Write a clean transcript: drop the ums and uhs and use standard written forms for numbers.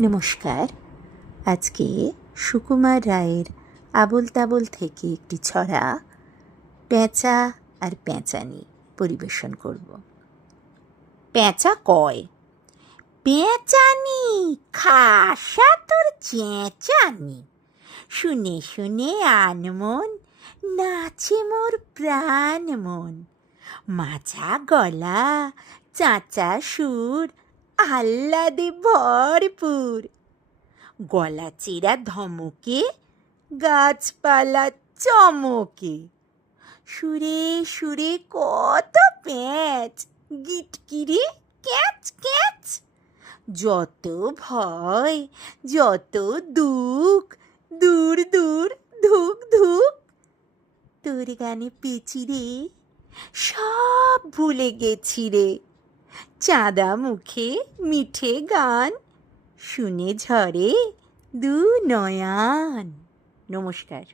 নমস্কার। আজকে সুকুমার রায়ের আবোল তাবোল থেকে একটি ছড়া পেঁচা আর পেঁচানি পরিবেশন করব। পেঁচা কয়, পেঁচানি খাসা তোর চেঁচানি, শুনে শুনে আনমন নাচে মোর প্রাণ মন, মাঝা গলা চাঁচা সুর আহ্লাদে ভরপুর, গলা চেরা ধমকে গাছপালা চমকে, সুরে সুরে কত প্যাঁচ গিটকিরি ক্যাচ ক্যাচ, যত ভয় যত দুঃখ দূর দূর ধুক ধুক, তোর গানে পেঁচি রে সব ভুলে গেছি রে, চাঁদা মুখে মিঠে গান শুনে ঝরে দু নয়ান। নমস্কার।